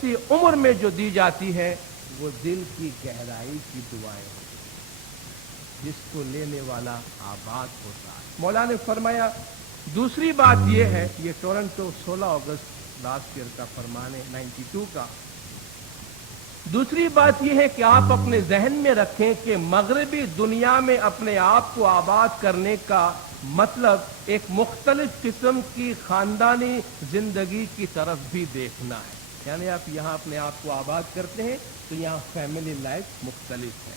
सी उम्र में जो दी जाती है वो दिल की गहराई की दुआएं होती हैं, जिसको लेने वाला आबाद होता है। मौला ने फरमाया दूसरी बात यह है, ये टोरंटो 16 अगस्त लास्ट ईयर का फरमान है 92 का। दूसरी बात यह है कि आप अपने जहन में रखें कि मगरबी दुनिया में अपने आप को आबाद करने का मतलब एक मुख्तलिफ किस्म की खानदानी जिंदगी की तरफ भी देखना है। यानी आप यहाँ अपने आप को आबाद करते हैं तो यहाँ फैमिली लाइफ मुख्तलिफ है,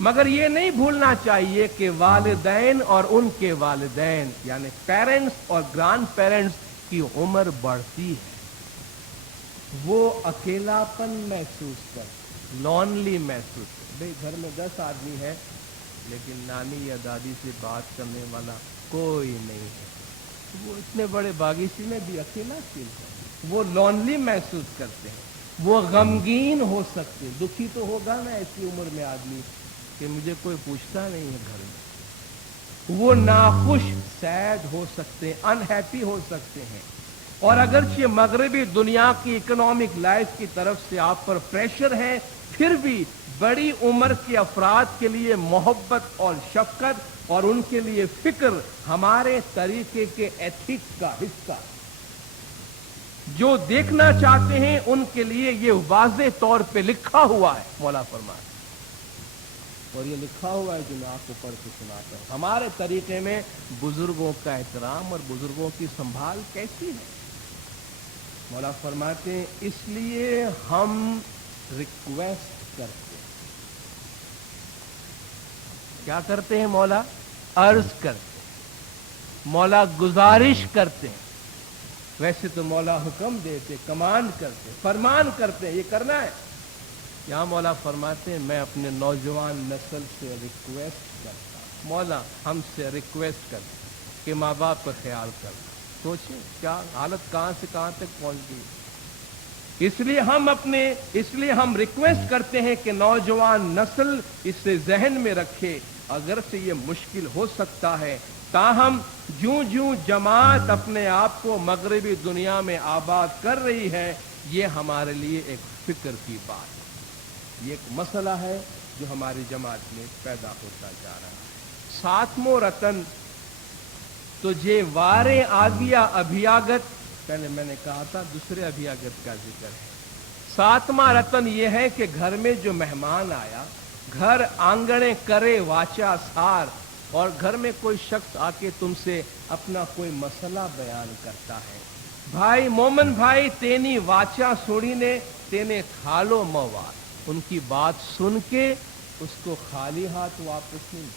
मगर ये नहीं भूलना चाहिए कि वालिदैन और उनके वालिदैन यानी पेरेंट्स और ग्रैंड पेरेंट्स की उम्र बढ़ती है, वो अकेलापन महसूस कर, लॉनली महसूस कर। भाई घर में 10 आदमी है लेकिन नानी या दादी से बात करने वाला कोई नहीं है, वो इतने बड़े बागीचे में भी अकेला फील करते, वो लॉनली महसूस करते हैं, वो गमगीन हो सकते, दुखी तो होगा ना ऐसी उम्र में आदमी कि मुझे कोई पूछता नहीं है घर में, वो नाखुश सैड हो सकते हैं, अनहैप्पी हो सकते हैं। और अगरचे मगरबी दुनिया की इकोनॉमिक लाइफ की तरफ से आप पर प्रेशर है, फिर भी बड़ी उम्र के अफराद के लिए मोहब्बत और शफकत और उनके लिए फिक्र हमारे तरीके के एथिक्स का हिस्सा। जो देखना चाहते हैं उनके लिए ये वाज़ेह तौर पे लिखा हुआ है, मौला फरमाए, और ये लिखा हुआ है जो मैं आपको पढ़ के सुनाता हूं। हमारे तरीके में बुजुर्गों का एहतराम और बुजुर्गों की संभाल कैसी है। मौला फरमाते हैं इसलिए हम रिक्वेस्ट करते हैं। क्या करते हैं मौला? अर्ज करते हैं, मौला गुजारिश करते हैं। वैसे तो मौला हुक्म देते, कमांड करते, फरमान करते हैं ये करना है। यहां मौला फरमाते हैं मैं अपने नौजवान नस्ल से रिक्वेस्ट करता हूं, मौला हमसे रिक्वेस्ट करते कि माँ बाप का ख्याल करना। सोचिए क्या हालत कहां से कहां तक पहुंच गई। इसलिए हम रिक्वेस्ट करते हैं कि नौजवान नस्ल इसे जहन में रखे, अगर से ये मुश्किल हो सकता है, ताहम जूं जूं जमात अपने आप को मगरबी दुनिया में आबाद कर रही है, ये हमारे लिए एक फिक्र की बात है। ये एक मसला है जो हमारी जमात में पैदा होता जा रहा है। सातमो रतन तो जे वारे आगिया अभियागत, पहले मैंने कहा था दूसरे अभियागत का जिक्र है। सातवां रतन यह है कि घर में जो मेहमान आया, घर आंगणे करे वाचा सार, और घर में कोई शख्स आके तुमसे अपना कोई मसला बयान करता है, भाई मोमन भाई तेनी वाचा सुनी ने तेने खालो मवार, उनकी बात सुन के उसको खाली हाथ वापस नहीं।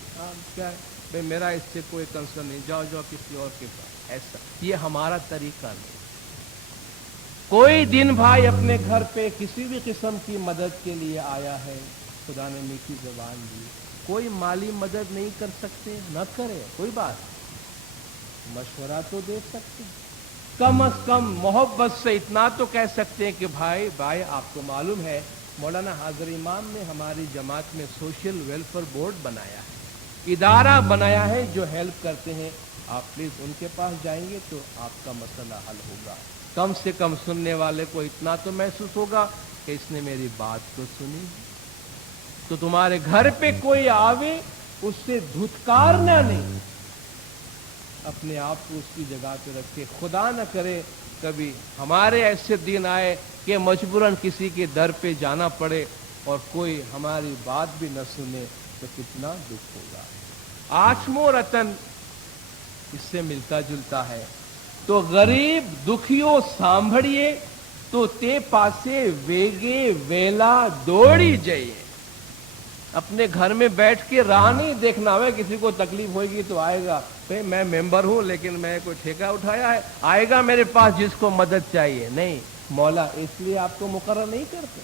क्या है भाई मेरा इससे कोई कंसर्न नहीं, जाओ जाओ किसी और के पास, ऐसा ये हमारा तरीका नहीं। कोई दिन भाई अपने घर पे किसी भी किस्म की मदद के लिए आया है, खुदा ने मीठी ज़बान दी, कोई माली मदद नहीं कर सकते, न करे कोई बात, मशवरा तो दे सकते, कम अज कम मोहब्बत से इतना तो कह सकते हैं कि भाई भाई आपको मालूम है मौलाना हाजिर इमाम ने हमारी जमात में सोशल वेलफेयर बोर्ड बनाया है, इदारा बनाया है जो हेल्प करते हैं, आप प्लीज उनके पास जाएंगे तो आपका मसला हल होगा। कम से कम सुनने वाले को इतना तो महसूस होगा कि इसने मेरी बात तो सुनी। तो तुम्हारे घर पे कोई आवे उससे धुतकारना नहीं, अपने आप को उसकी जगह पे रखे। खुदा न करे कभी हमारे ऐसे दिन आए कि मजबूरन किसी के दर पे जाना पड़े और कोई हमारी बात भी न सुने, तो कितना दुख होगा। आठवां रतन इससे मिलता जुलता है, तो गरीब दुखियों सांभड़िए तो ते पासे वेगे वेला दौड़ी जाइए। अपने घर में बैठ के राह नहीं देखना है, किसी को तकलीफ होगी तो आएगा, भाई मैं मेंबर हूं लेकिन मैं कोई ठेका उठाया है, आएगा मेरे पास जिसको मदद चाहिए, नहीं। मौला इसलिए आपको मुकर्रर नहीं करते।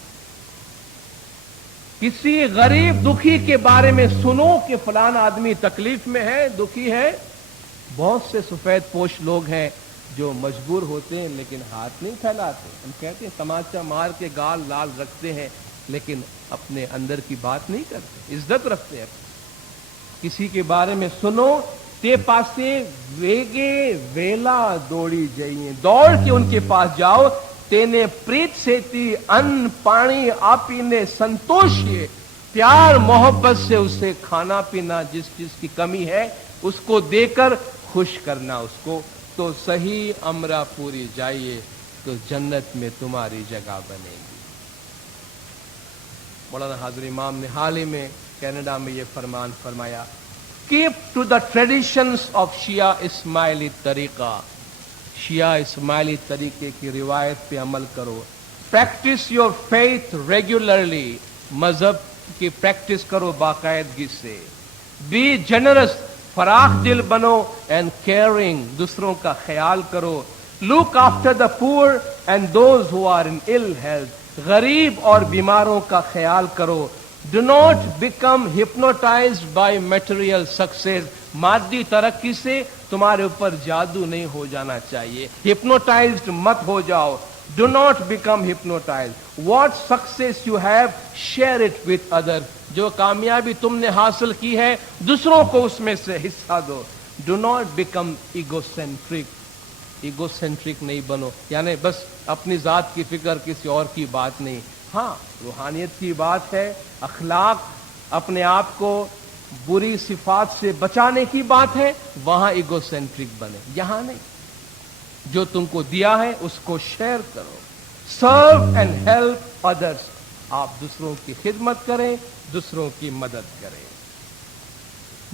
किसी गरीब दुखी के बारे में सुनो कि फलाना आदमी तकलीफ में है, दुखी है। बहुत से सफेद पोश लोग हैं जो मजबूर होते हैं लेकिन हाथ नहीं फैलाते। हम कहते हैं तमाचा मार के गाल लाल रखते हैं लेकिन अपने अंदर की बात नहीं करते, इज्जत रखते हैं। किसी के बारे में सुनो ते पासे वेगे वेला दौड़ी जाइए, दौड़ के उनके पास जाओ તેને પ્રીત સેતી અન્ન પાણી આપીને સંતોષીએ, प्यार मोहब्बत से उसे खाना पीना जिस चीज की कमी है उसको देकर खुश करना उसको, तो सही अमरापुरी जाइए तो जन्नत में तुम्हारी जगह बनेगी। मौलाना हाजिर इमाम ने हाल ही में कनाडा में ये फरमान फरमाया, keep to the traditions of Shia Ismaili तरीका, शिया इस्माइली तरीके की रिवायत पे अमल करो। प्रैक्टिस योर फेथ रेगुलरली, मजहब की प्रैक्टिस करो बाकायदगी से। बी जनरस, फराख दिल बनो। एंड केयरिंग, दूसरों का ख्याल करो। Look after the poor and those who are in ill health, गरीब और बीमारों का ख्याल करो। Do not become hypnotised by material success, मादी तरक्की से तुम्हारे ऊपर जादू नहीं हो जाना चाहिए, हिप्नोटाइज्ड मत हो जाओ। Do not become hypnotized. What success you have, share it with others. जो कामयाबी तुमने हासिल की है दूसरों को उसमें से हिस्सा दो। Do not become egocentric. Egocentric नहीं बनो, यानी बस अपनी जात की फिक्र, किसी और की बात नहीं। हाँ, रूहानियत की बात है, अखलाक, अपने आप को बुरी सिफात से बचाने की बात है, वहां इगोसेंट्रिक बने, यहां नहीं। जो तुमको दिया है उसको शेयर करो। सर्व एंड हेल्प अदर्स, आप दूसरों की खिदमत करें, दूसरों की मदद करें।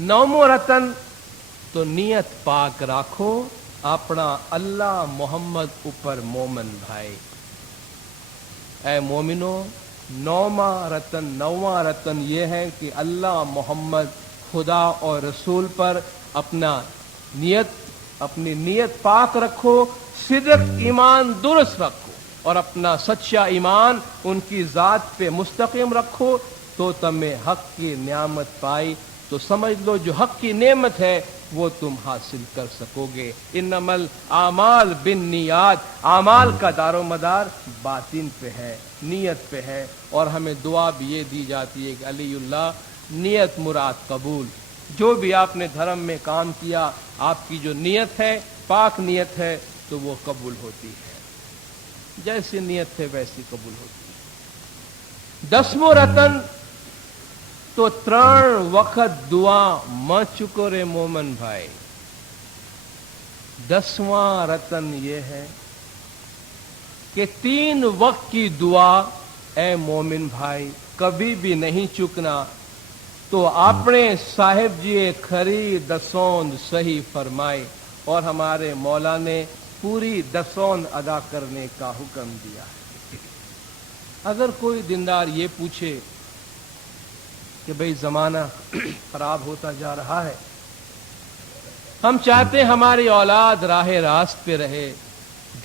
नौमो रतन, तो नियत पाक राखो अपना अल्लाह मोहम्मद ऊपर मोमन भाई। ऐ मोमिनो, नौवां रतन यह है कि अल्लाह मोहम्मद खुदा और रसूल पर अपनी नियत पाक रखो, सिदक ईमान दुरुस्त रखो और अपना सच्चा ईमान उनकी जात पे मुस्तकीम रखो, तो तुम्हें हक की नियामत पाई। तो समझ लो जो हक की नेमत है वो तुम हासिल कर सकोगे। इन्नमल आमाल बिन नियात, आमाल का दारो मदार बातिन पे है, नियत पे है। और हमें दुआ भी ये दी जाती है कि अलीउल्लाह, नियत मुराद कबूल। जो भी आपने धर्म में काम किया, आपकी जो नियत है पाक नियत है, तो वो कबूल होती है। जैसी नियत है वैसी कबूल होती है। 10मो रतन, तो 3 वक्त दुआ म चुको रे मोमन भाई। 10वां रतन ये है कि 3 वक्त की दुआ ए मोमिन भाई कभी भी नहीं चुकना। तो आपने साहिब जी खरी दसौंद सही फरमाए और हमारे मौला ने पूरी दसौंद अदा करने का हुक्म दिया है। अगर कोई दीनदार ये पूछे कि भाई जमाना खराब होता जा रहा है, हम चाहते हमारी औलाद राह रास्त पे रहे,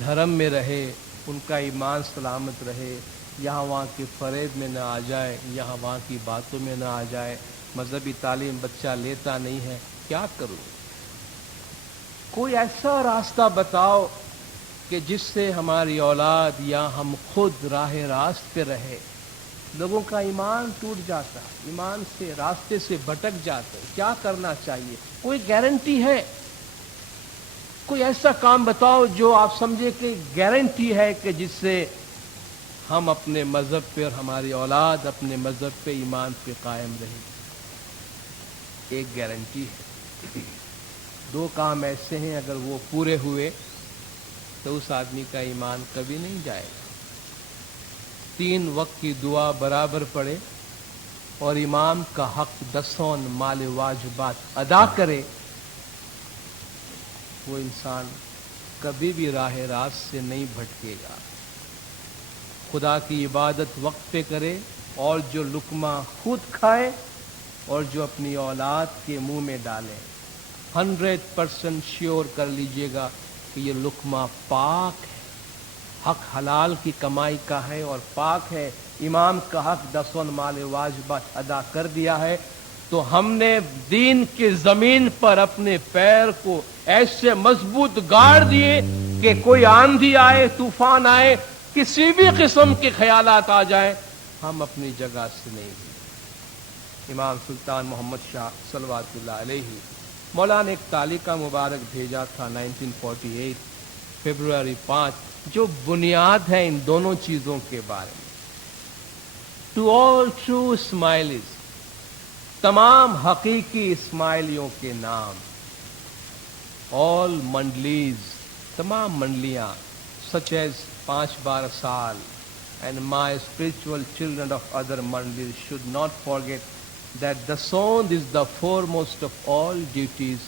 धर्म में रहे, उनका ईमान सलामत रहे, यहाँ वहाँ के फरेब में न आ जाए, यहाँ वहाँ की बातों में न आ जाए, मजहबी तालीम बच्चा लेता नहीं है, क्या करूं? कोई ऐसा रास्ता बताओ कि जिससे हमारी औलाद या हम खुद राह रास्त पे रहे। लोगों का ईमान टूट जाता, ईमान से रास्ते से भटक जाते, क्या करना चाहिए? कोई गारंटी है? कोई ऐसा काम बताओ जो आप समझे कि गारंटी है कि जिससे हम अपने मजहब पे और हमारी औलाद अपने मजहब पे ईमान पे कायम रहे। एक गारंटी है, 2 काम ऐसे हैं अगर वो पूरे हुए तो उस आदमी का ईमान कभी नहीं जाएगा। 3 वक्त की दुआ बराबर पड़े और इमाम का हक 10 माल वाजिबात अदा करे, वो इंसान कभी भी राह रास्त से नहीं भटकेगा। खुदा की इबादत वक्त पे करे और जो लुकमा खुद खाए और जो अपनी औलाद के मुंह में डाले, 100% श्योर कर लीजिएगा कि ये लुकमा पाक है, हक हलाल की कमाई का है और पाक है। इमाम का हक 10 माल वाजिबात अदा कर दिया है, तो हमने दीन की जमीन पर अपने पैर को ऐसे मजबूत गाड़ दिए कि कोई आंधी आए, तूफान आए, किसी भी किस्म के ख्यालात आ जाए, हम अपनी जगह से नहीं हिले। इमाम सुल्तान मोहम्मद शाह सल्लल्लाहु अलैहि मौला ने एक तालिका मुबारक भेजा था 1948 फरवरी 5 जो बुनियाद है इन दोनों चीजों के बारे में। टू ऑल ट्रू स्माइलीज, तमाम हकीकी इस्माइलियों के नाम। ऑल मंडलीज, तमाम मंडलियां, सच एज 5 बार साल, and my spiritual children of other mandals should not forget that the sound is the foremost of all duties,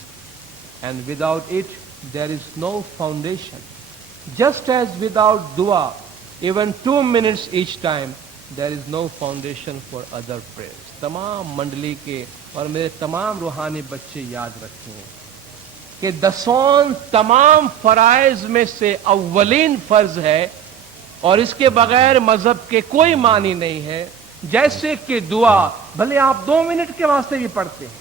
and without it there is no foundation. Just as without dua, even 2 minutes each time, there is no foundation for other prayers. तमाम मंडली के और मेरे तमाम रूहानी बच्चे याद रखें कि दसौन तमाम फराइज में से अव्वलीन फर्ज है और इसके बगैर मजहब के कोई मानी नहीं है। जैसे कि दुआ भले आप 2 मिनट के वास्ते भी पढ़ते हैं,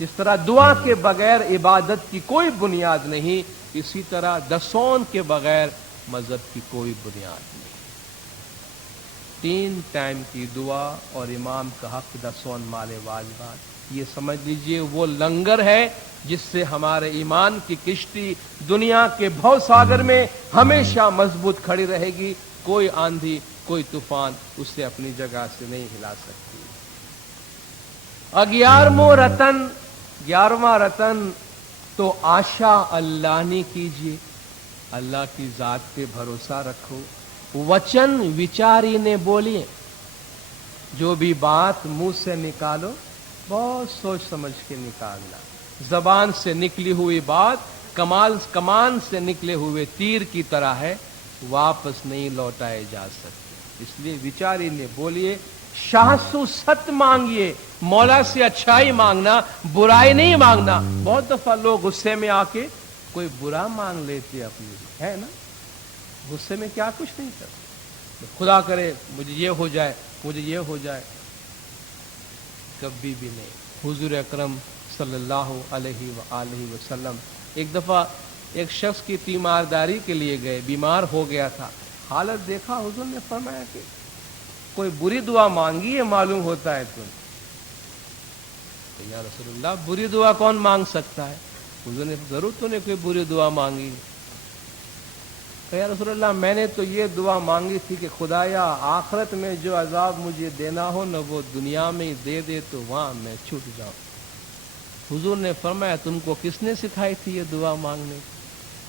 इस तरह दुआ के बगैर इबादत की कोई बुनियाद नहीं, इसी तरह दसौन के बगैर मजहब की कोई बुनियाद नहीं। 3 टाइम की दुआ और इमाम का हक दसौन माले वाजिबात, ये समझ लीजिए वो लंगर है जिससे हमारे ईमान की किश्ती दुनिया के भव सागर में हमेशा मजबूत खड़ी रहेगी। कोई आंधी, कोई तूफान उसे अपनी जगह से नहीं हिला सकती। 11वां रतन, 11वां रतन तो आशा अल्लाह ने कीजिए, अल्लाह की जात पे भरोसा रखो। वचन विचारी ने बोलिए, जो भी बात मुंह से निकालो बहुत सोच समझ के निकालना। जबान से निकली हुई बात कमान से निकले हुए तीर की तरह है, वापस नहीं लौटाए जा सकते। इसलिए विचारी ने बोलिए, शाहसु सत मांगिए, मौला से अच्छाई मांगना, बुराई नहीं मांगना। बहुत दफा लोग गुस्से में आके कोई बुरा मांग लेते अपनी, है ना, गुस्से में क्या कुछ नहीं करते, खुदा करे मुझे ये हो जाए, मुझे ये हो जाए, कभी भी नहीं। हुजूर अकरम सल्लल्लाहु अलैहि वसल्लम एक दफा एक शख्स की तीमारदारी के लिए गए, बीमार हो गया था। हालत देखा, हुजूर ने फरमाया कि कोई बुरी दुआ मांगी है मालूम होता है तुम। तो या रसूलुल्लाह, बुरी दुआ कौन मांग सकता है? हुजूर ने, जरूर तूने कोई बुरी दुआ मांगी। तो या रसूलुल्लाह, मैंने तो ये दुआ मांगी थी कि खुदाया आखिरत में जो अजाब मुझे देना हो न वो दुनिया में ही दे दे तो वहां मैं छूट जाऊं। हुजूर ने फरमाया, तुमको किसने सिखाई थी ये दुआ मांगने?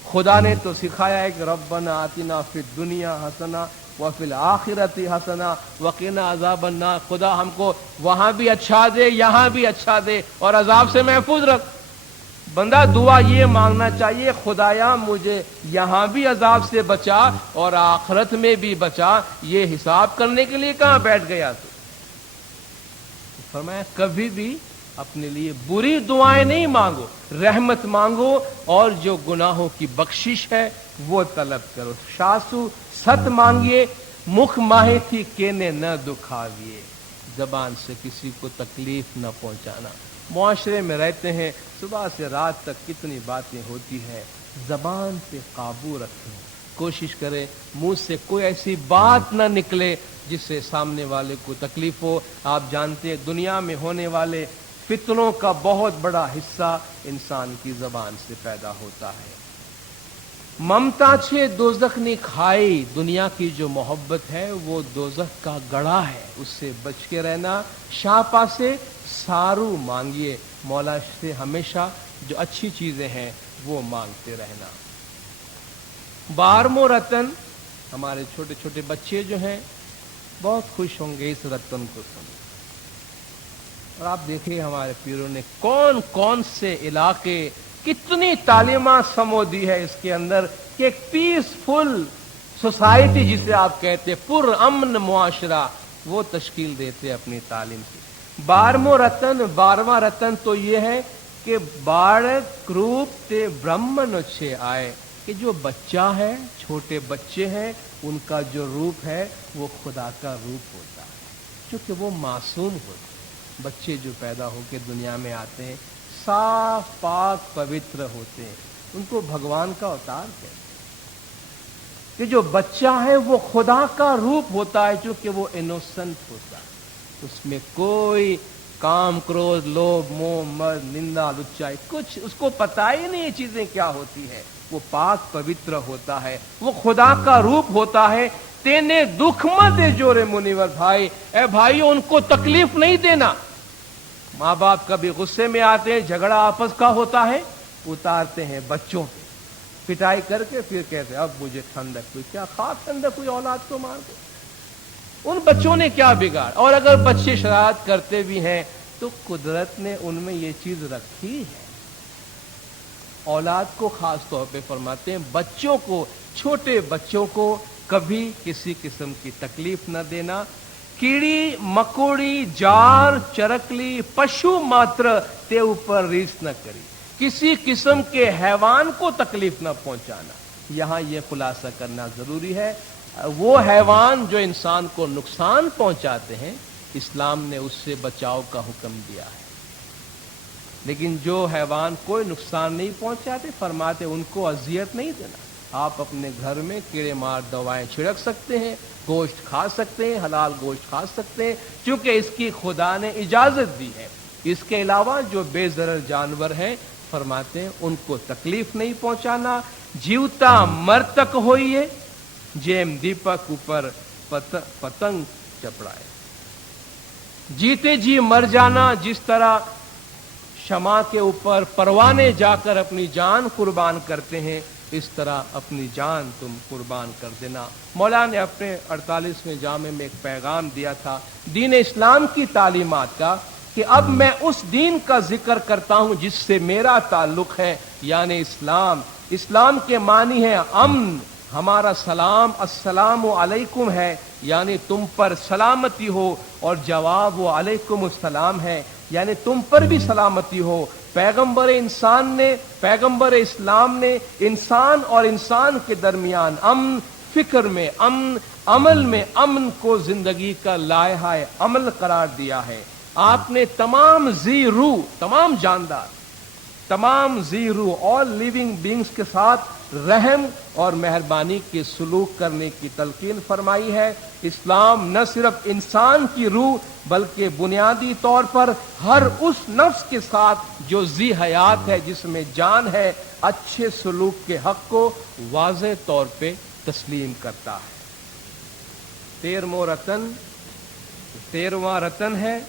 खुदा ने तो सिखाया है कि रब्बना आतिना फिद दुनिया हसना व फिल आखिरती हसना वकीना अजाबन नार। खुदा हमको वहां भी अच्छा दे, यहां भी अच्छा दे और अजाब से महफूज रख। बंदा दुआ ये मांगना चाहिए, खुदाया मुझे यहां भी अजाब से बचा और आखिरत में भी बचा। ये हिसाब करने के लिए कहां बैठ गया तू? फरमाया, कभी भी अपने लिए बुरी दुआएं नहीं मांगो, रहमत मांगो और जो गुनाहों की बख्शिश है वो तलब करो। शासु सत मांगिए, मुख माहे थी केने न दुखाविए, जबान से किसी को तकलीफ न पहुंचाना। मुआशरे में रहते हैं, सुबह से रात तक कितनी बातें होती हैं, जबान पे काबू रखें, कोशिश करें मुंह से कोई ऐसी बात न निकले जिससे सामने वाले को तकलीफ हो। आप जानते हैं दुनिया में होने वाले फितनों का बहुत बड़ा हिस्सा इंसान की जबान से पैदा होता है। ममता छे दोजख ने खाई, दुनिया की जो मोहब्बत है वो दोजख का गड़ा है, उससे बच के रहना। शाहपा से सारू मांगिए, मौला से हमेशा जो अच्छी चीजें हैं वो मांगते रहना। 12वां रतन, हमारे छोटे छोटे बच्चे जो हैं बहुत खुश होंगे इस रतन को सुन। और आप देखिए हमारे पीरों ने कौन कौन से इलाके, कितनी तालीमा समो दी है इसके अंदर कि एक पीसफुल सोसाइटी जिसे आप कहते हैं, पुर अमन मुआशरा, वो तश्कील देते अपनी तालीम से। 12वां रतन तो ये है कि बालक रूप ते ब्रह्मन छे आए, कि जो बच्चा है, छोटे बच्चे हैं, उनका जो रूप है वो खुदा का रूप होता है, क्योंकि वो मासूम होते हैं। बच्चे जो पैदा होकर दुनिया में आते हैं साफ पाक पवित्र होते हैं, उनको भगवान का अवतार कहते हैं। कि जो बच्चा है वो खुदा का रूप होता है, क्योंकि वो इनोसेंट होता है, उसमें कोई काम क्रोध लोभ मोह मद निंदा लुच्चाई कुछ उसको पता ही नहीं ये चीजें क्या होती है। وہ پاک پوتر ہوتا ہے, وہ خدا کا روپ ہوتا ہے. تینے دکھ مت دے جورے منیور بھائی, اے بھائی ان کو تکلیف نہیں دینا. ماں باپ کبھی غصے میں آتے ہیں, جھگڑا آپس کا ہوتا ہے, اتارتے ہیں بچوں پہ, پٹائی کر کے پھر کہتے ہیں اب مجھے ٹھنڈک ہوئی. کیا خاص ٹھنڈک ہوئی, اولاد کو مار دو. ان بچوں نے کیا بگاڑ؟ اور اگر بچے شرارت کرتے بھی ہیں تو قدرت نے ان میں یہ چیز رکھی ہے. اولاد کو خاص طور پہ فرماتے ہیں, بچوں کو, چھوٹے بچوں کو کبھی کسی قسم کی تکلیف نہ دینا. کیڑی مکوڑی جار چرکلی پشو ماتر تے اوپر ریس نہ کری, کسی قسم کے حیوان کو تکلیف نہ پہنچانا. یہاں یہ خلاصہ کرنا ضروری ہے. وہ حیوان جو انسان کو نقصان پہنچاتے ہیں, اسلام نے اس سے بچاؤ کا حکم دیا ہے. لیکن جو حیوان کوئی نقصان نہیں پہنچاتے, فرماتے ان کو اذیت نہیں دینا. آپ اپنے گھر میں کیڑے مار دوائیں چھڑک سکتے ہیں, گوشت کھا سکتے ہیں, حلال گوشت کھا سکتے ہیں, چونکہ اس کی خدا نے اجازت دی ہے. اس کے علاوہ جو بے ضرر جانور ہیں, فرماتے ہیں ان کو تکلیف نہیں پہنچانا. جیوتا مرتک ہوئیے جیم دیپک اوپر پتنگ چپڑائے. جیتے جی مر جانا, جس طرح شمع کے اوپر پروانے جا کر اپنی جان قربان کرتے ہیں, اس طرح اپنی جان تم قربان کر دینا. مولا نے اپنے 48ویں جامع میں ایک پیغام دیا تھا دین اسلام کی تعلیمات کا, کہ اب میں اس دین کا ذکر کرتا ہوں جس سے میرا تعلق ہے, یعنی اسلام. اسلام کے معنی ہے امن. ہمارا سلام السلام علیکم ہے, یعنی تم پر سلامتی ہو, اور جواب و علیکم السلام ہے, یعنی تم پر بھی سلامتی ہو. پیغمبر انسان نے, پیغمبر اسلام نے انسان اور انسان کے درمیان امن, فکر میں امن, عمل میں امن کو زندگی کا لائحہ عمل قرار دیا ہے. آپ نے تمام ذی روح, تمام جاندار, تمام ذی روح آل لیونگ بینگز کے ساتھ رحم اور مہربانی کے سلوک کرنے کی تلقین فرمائی ہے. اسلام نہ صرف انسان کی روح بلکہ بنیادی طور پر ہر اس نفس کے ساتھ جو ذی حیات ہے, جس میں جان ہے, اچھے سلوک کے حق کو واضح طور پہ تسلیم کرتا ہے. 13واں رتن ہے.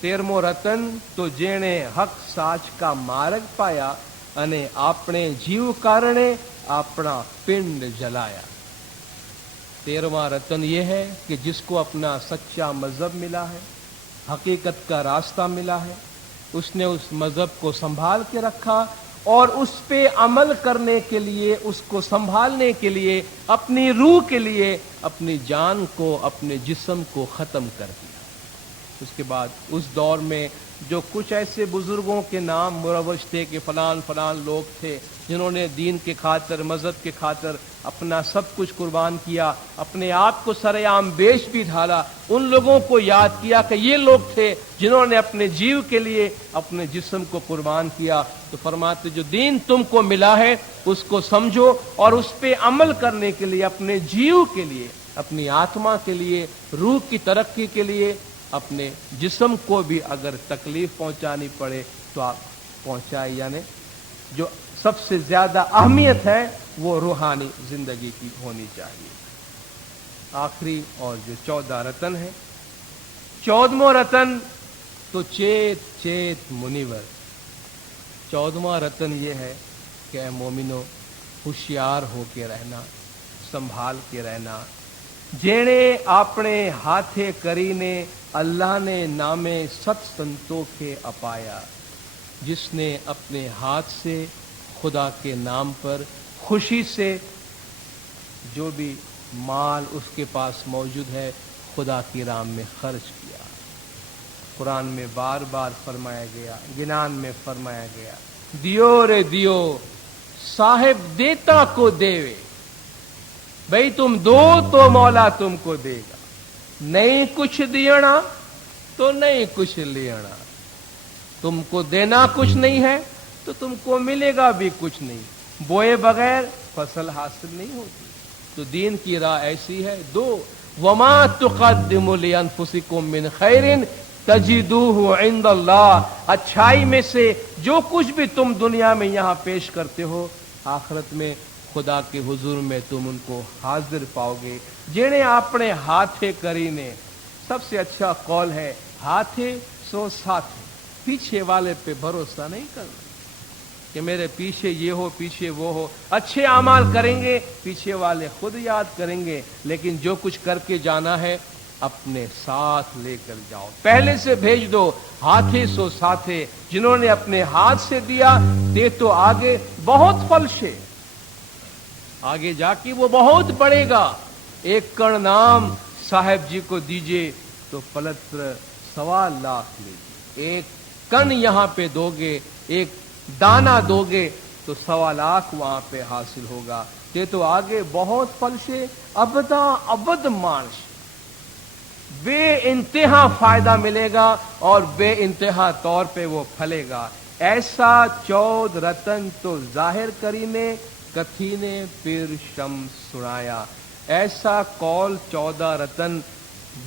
13واں رتن تو جینے حق ساچ کا مارگ پایا, انے اپنے جیو کارنے اپنا پنڈ جلایا. 13واں رتن یہ ہے کہ جس کو اپنا سچا مذہب ملا ہے, حقیقت کا راستہ ملا ہے, اس نے اس مذہب کو سنبھال کے رکھا, اور اس پہ عمل کرنے کے لیے, اس کو سنبھالنے کے لیے, اپنی روح کے لیے اپنی جان کو, اپنے جسم کو ختم کر دیا. اس کے بعد اس دور میں جو کچھ ایسے بزرگوں کے نام مروج تھے کہ فلان فلان لوگ تھے جنہوں نے دین کے خاطر, مذہب کے خاطر اپنا سب کچھ قربان کیا, اپنے آپ کو سر عام بیچ بھی ڈالا, ان لوگوں کو یاد کیا کہ یہ لوگ تھے جنہوں نے اپنے جیو کے لیے اپنے جسم کو قربان کیا. تو فرماتے جو دین تم کو ملا ہے اس کو سمجھو, اور اس پہ عمل کرنے کے لیے, اپنے جیو کے لیے, اپنی آتما کے لیے, روح کی ترقی کے لیے, اپنے جسم کو بھی اگر تکلیف پہنچانی پڑے تو آپ پہنچائے. یعنی جو سب سے زیادہ اہمیت ہے وہ روحانی زندگی کی ہونی چاہیے. آخری اور جو 14 رتن ہے, 14واں رتن تو چیت چیت منیور. 14واں رتن یہ ہے کہ اے مومنو, ہوشیار ہو کے رہنا, سنبھال کے رہنا. جینے اپنے ہاتھے کرینے اللہ نے نامے ست سنتوں کے اپایا. جس نے اپنے ہاتھ سے خدا کے نام پر خوشی سے جو بھی مال اس کے پاس موجود ہے خدا کی راہ میں خرچ کیا. قرآن میں بار بار فرمایا گیا, گنان میں فرمایا گیا, دیو رے دیو صاحب دیتا کو دیوے. بھئی تم دو تو مولا تم کو دے گا, نہیں کچھ دینا تو نہیں کچھ لینا. تم کو دینا کچھ نہیں ہے تو تم کو ملے گا بھی کچھ نہیں. بوئے بغیر فصل حاصل نہیں ہوتی. تو دین کی راہ ایسی ہے, دو. وما تقدموا لانفسکم من خیر تجدوہ عند اللہ. اچھائی میں سے جو کچھ بھی تم دنیا میں یہاں پیش کرتے ہو आखिरत में खुदा के हुजूर में तुम उनको हाजिर पाओगे जिन्हें अपने हाथे करीने। सबसे अच्छा कौल है हाथे सो साथे, पीछे वाले पे भरोसा नहीं करना कि मेरे पीछे ये हो पीछे वो हो। अच्छे अमाल करेंगे, पीछे वाले खुद याद करेंगे, लेकिन जो कुछ करके जाना है अपने साथ लेकर जाओ, पहले से भेज दो। हाथे सो साथे, जिन्होंने अपने हाथ से दिया दे तो आगे बहुत फल से, आगे जाके वो बहुत बढ़ेगा। एक कण नाम साहेब जी को दीजिए तो पलत्र 1.25 लाख लीजिए। एक कण यहां पे दोगे, एक दाना दोगे तो 1.25 लाख वहां पे हासिल होगा। ये तो आगे बहुत फल से अबदा अबद मानस, बे इंतहा फायदा मिलेगा और बे इंतहा तौर पे वो फलेगा। ऐसा 14 रतन तो जाहिर करीने, कथी ने फिर शम्स सुनाया। ऐसा कौल 14 रतन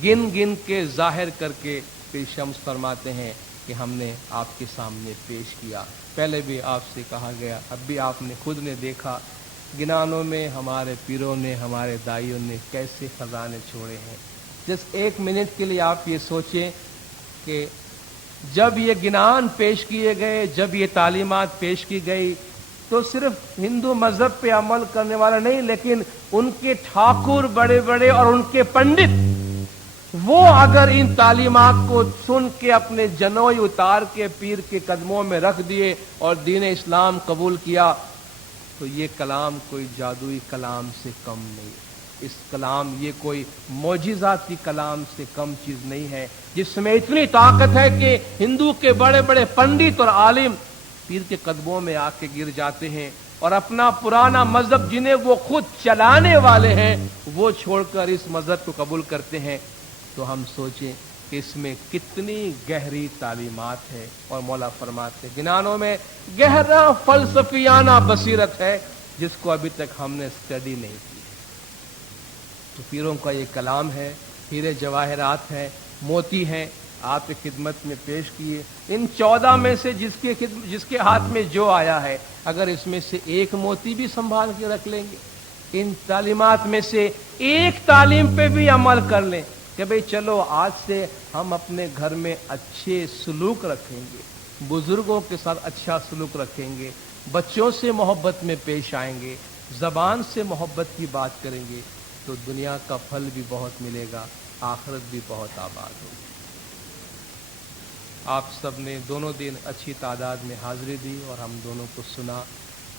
गिन गिन के जाहिर करके फिर शम्स फरमाते हैं कि हमने आपके सामने पेश किया। पहले भी आपसे कहा गया, अब भी आपने खुद ने देखा, गिनानों में हमारे पीरों ने, हमारे दाइयों ने कैसे खजाने छोड़े हैं। जिस 1 मिनट के लिए आप ये सोचें कि जब ये गिनान पेश किए गए, जब ये तालीमात पेश की गई, तो सिर्फ हिंदू मजहब पे अमल करने वाला नहीं, लेकिन उनके ठाकुर बड़े बड़े और उनके पंडित, वो अगर इन तालीमात को सुन के अपने जनोई उतार के पीर के कदमों में रख दिए और दीन इस्लाम कबूल किया, तो ये कलाम कोई जादुई कलाम से कम नहीं। इस कलाम, ये कोई मौजिज़ाती कलाम से कम चीज नहीं है, जिसमें इतनी ताकत है कि हिंदू के बड़े बड़े पंडित और आलिम पीर के कदमों में आके गिर जाते हैं और अपना पुराना मजहब, जिन्हें वो खुद चलाने वाले हैं, वो छोड़कर इस मजहब को कबूल करते हैं। तो हम सोचें कि इसमें कितनी गहरी तालीमात है। और मौला फरमाते गिनानों में गहरा फलसफियाना बसीरत है जिसको अभी तक हमने स्टडी नहीं की। तो पीरों का ये कलाम है, हीरे जवाहरात हैं, मोती हैं, आपकी खिदमत में पेश किए। इन 14 में से जिसके हाथ में जो आया है, अगर इसमें से एक मोती भी संभाल के रख लेंगे, इन तालीमात में से एक तालीम पे भी अमल कर लें कि भाई चलो आज से हम अपने घर में अच्छे सलूक रखेंगे, बुजुर्गों के साथ अच्छा सलूक रखेंगे, बच्चों से मोहब्बत में पेश आएंगे, जबान से मोहब्बत की बात करेंगे, तो दुनिया का फल भी बहुत मिलेगा, आखिरत भी बहुत आबाद होगी। आप सब ने दोनों दिन अच्छी तादाद में हाजिरी दी और हम दोनों को सुना,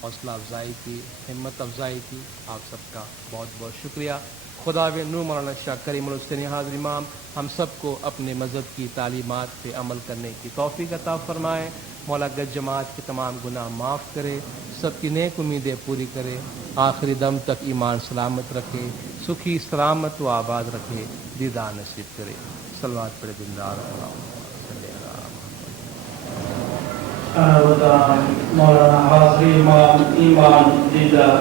हौसला अफजाई की, हिम्मत अफजाई की। आप सबका बहुत बहुत शुक्रिया। खुदा व नूर मौलाना शाह करीमुल हुसैन हाज़िर इमाम हम सबको अपने मज़हब की तालीमात पे अमल करने की तौफीक अता फरमाए। मौला गज जमात के तमाम गुनाह माफ़ करे, सबकी नेक उम्मीदें पूरी करे, आखिरी दम तक ईमान सलामत रखे, सुखी सलामत व आबाद रखे, दीदार नसीब करे। सलवात पढ़े दिनदार मौलाना हाज़िर इमाम ईमान दीदार